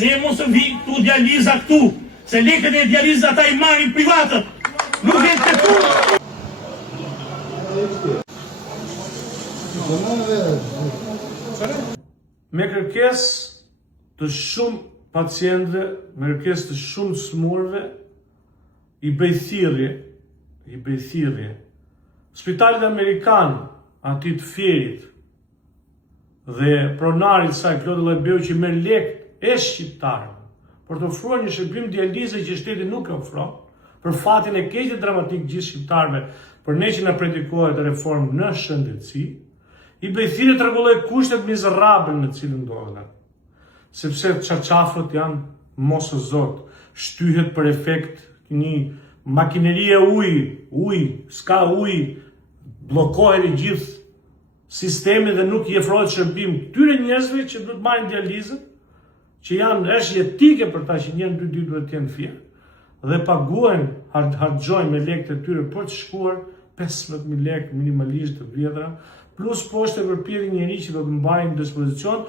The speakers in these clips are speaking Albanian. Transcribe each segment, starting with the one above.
Se mos vi këtu dializa këtu, se lekët e dializa ata I marrin privatët. Nuk e të tu. Me kërkesë të shumë pacientëve, me kërkesë të shumë smurve, I bëj thirrje. Spitalit Amerikan, aty të Fierit, dhe pronarit saj Klodi Llojbeu që merr lekë e shqiptarëve, për të ofruar një shërbim dialize që shteti nuk e ofron, për fatin e keq dhe dramatik gjithë shqiptarëve, për ne që na predikohet reformë në shëndetësi, I bëj thirrje të rregulloj kushtet mizerabël në cilën ndodhen. Sepse çarçafët janë mos o zot, shtyhet për efekt një makinerie ujë, s'ka ujë, bllokohet I gjithë sistemi dhe nuk I ofrohet shërbim këtyre njerëzve që duhet marrin dializën, që është jetike për ta që 1-2 ditë duhet të jenë fjerë, dhe paguajnë, harxojnë me lekët e tyre për të shkuar 15.000 lekë minimalisht të vjetra, plus poshtë e përpjekje njerëz që do të mbajnë në dispozicion,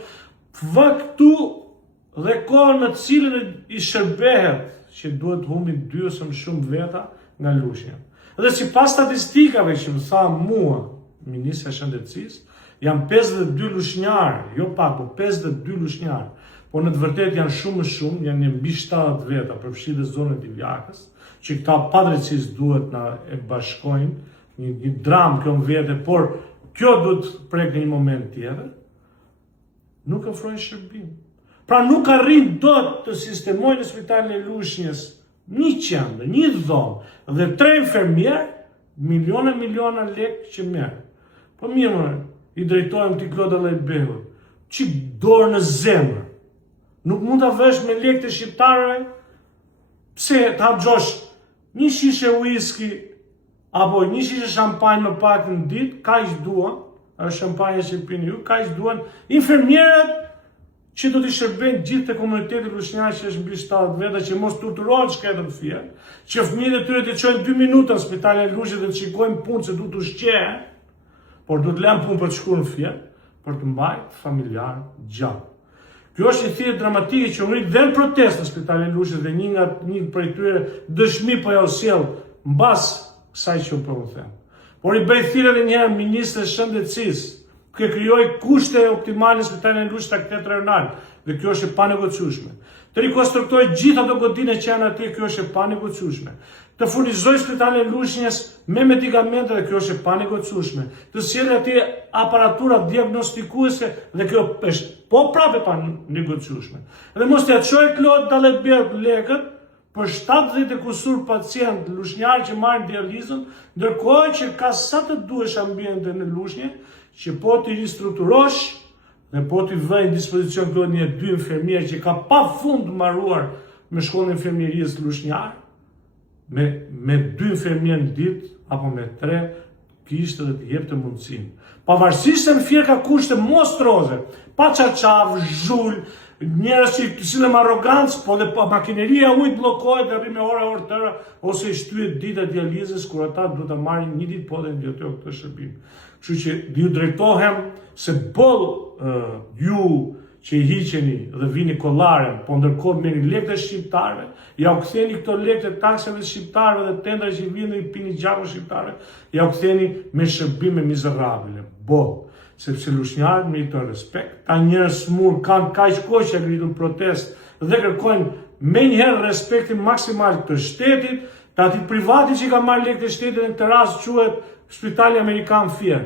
këtu dhe kohën në të cilën I shërbehet që duhet humbi 2 ose më shumë veta nga lushnja. Dhe sipas statistikave që më tha mua Ministri I Shëndetësisë, janë 52 lushnjarë, jo pak, po 52 lushnjarë, po në të vërtetë janë shumë më shumë, janë mbi 70 veta, përfshi dhe zonën e Divjakës, që këta padrejtisht duhet na e bashkojnë, një dramë kjo në vete, por kjo duhet prek në një moment tjetër, nuk ofrojnë shërbim. Pra nuk arrin dot të sistemojnë në spitalin e Lushnjës një qendër, një dhomë dhe 3 infermierë, miliona lekë që merr. Po mirë, I drejtojmë ti Klodi Llojbeu, që dorë në zemër. Nuk mund ta vesh me lekët e shqiptarëve? Pse ta harxosh një shishe whisky apo një shishe shampanjë më pak në ditë, kaq duan, është shampanja që pini ju, kaq duan infermierët që do t'i shërbejnë gjithë të komunitetit lushnjar që është mbi 70 veta, që mos torturohen shkretët të fjerë, që fëmijët e tyre të çojnë 2 minuta në spitalin e Lushnjës dhe të shikojnë punë se duhet të ushqehen, por duhet të lënë punë për të shkuar në fjerë, për të mbajtur familjar gjatë. Kjo është një thirrje dramatike që ngrit dhe në protestë në spitalin e Lushnjës dhe një prej tyre dëshmi po ja u sjell mbas kësaj që po u them. Por I bëj thirrje edhe një herë Ministrit të Shëndetësisë, që krijoj kushte optimale në spitalin e Lushnjës tek rajonal, dhe kjo është e panegociueshme. Të rikonstruktoj gjithë ato godinë që janë aty, kjo është e panegociueshme. Të furnizoj spitalin e Lushnjës me medikamente dhe kjo është e panegociueshme. Të sjellë aty aparatura diagnostikuese dhe kjo është po prapë panegociueshme. Dhe mos t'ia çojë Klodi Llojbeu lekët për 70 e kusur pacient lushnjarë që marrin dializën, ndërkohë që ka sa të duhesh ambiente në Lushnjë, që po t'i ristrukturosh dhe po t'i vëj në dispozicion këto një 2 infermierë që ka pafund mbaruar me shkollën e infermierisë lushnjare, me 2 infermierë në ditë apo me 3 kishte dhe të jepte mundësinë. Pavarësisht se në Fier ka kushte monstruoze, pa çarçaf, zhul, njerëz që sillen me arrogancë, po dhe makineria ujit bllokohet dhe arrin me ora tëra ose I shtyhet dita dializës kur ata duhet ta marrin një ditë po dhe një ditë këtë shërbim. Kështu që ju drejtohem se ju që I hiqeni dhe vini kollaren, po ndërkohë merrni lekët e shqiptarëve, ja u ktheni këto lekë të taksave shqiptarëve dhe tendrave që vini I pini gjakun shqiptarëve, ja u ktheni me shërbime mizerabile. Sepse lushnjarët meritojnë respekt, ka njerëz smur, kanë kaq kohë që ngritën protestë dhe kërkojnë menjëherë respektin maksimal të shtetit, të atij privati që ka marrë lekët e shtetit, në këtë rast quhet Spitali Amerikan Fier.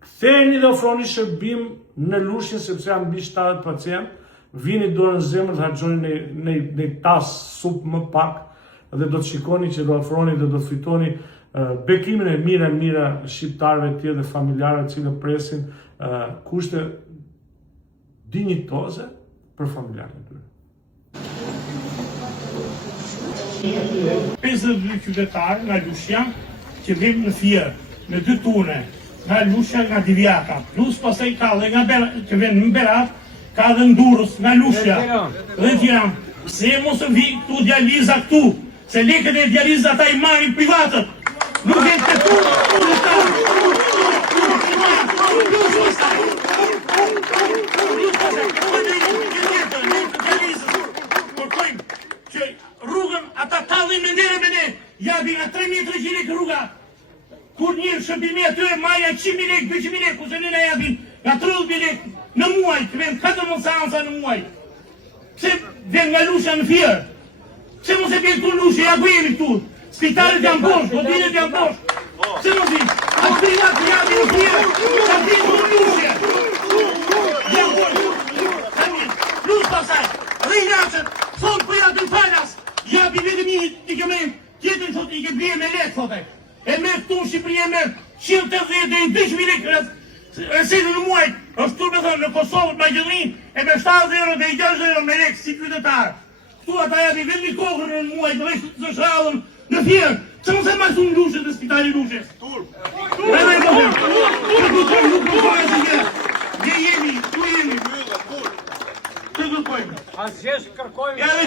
Ktheheni dhe ofroni shërbim në Lushnjë sepse janë mbi 70 pacient, vini dorë në zemër dhe harxoni në tas supë më pak dhe do të shikoni që do ofroni dhe do të fitoni bekimin e mira shqiptarëve të tjerë dhe familjarëve të cilët presin kushte dinjitoze për familjarët e tyre. 52 qytetarë nga Lushnja që vijnë në Fier me 2 tune, nga Lushnja nga Divjaka, plus pastaj ka dhe nga që vjen në Berat, ka dhe në Durrës nga Lushnja dhe në Tiranë. Pse mos vi këtu dializa këtu, se lekët e dializës ata I marrin privatët. Nuk e të tu, jabi nga 3.300 lekë rruga. Kur një shërbimi atyre maja 100.000 lekë, 200.000 lekë, kurse ne na japin nga 30.000 lekë në muaj, të vjen 14 seansa në muaj. Pse vjen nga Lusha në Fier? Pse mos e vjen këtu në Lushe, ja ku jemi këtu? Spitalet janë bosh, godinët janë bosh. Pse mos vjen? A privat jabi në Fier, ka vjen në Lushe. Janë bosh. Plus pasaj, rejnaqët, thonë për jatë në falas, jabi vetëm një t'i këmejmë, tjetën thot i ke bje me lekë, thote. E me këtu në Shqipëri e me 180 dhe 200.000 lekë resetë në muaj, është tur me thonë në Kosovë, në Maqedoni, e me 70 euro dhe 60 euro me lekë si qytetarë. Këtu ata jabi vetë një kohër në muaj, të reshtë të shrallën në Fier. Që mos e masu në Lushe dhe spitali Lushe? Tur! Edhe e mëzëm! Nuk përkojë si gjë. Gje jemi, tu jemi. Të kërkojmë. Asgjë kërkojmë. Ja dhe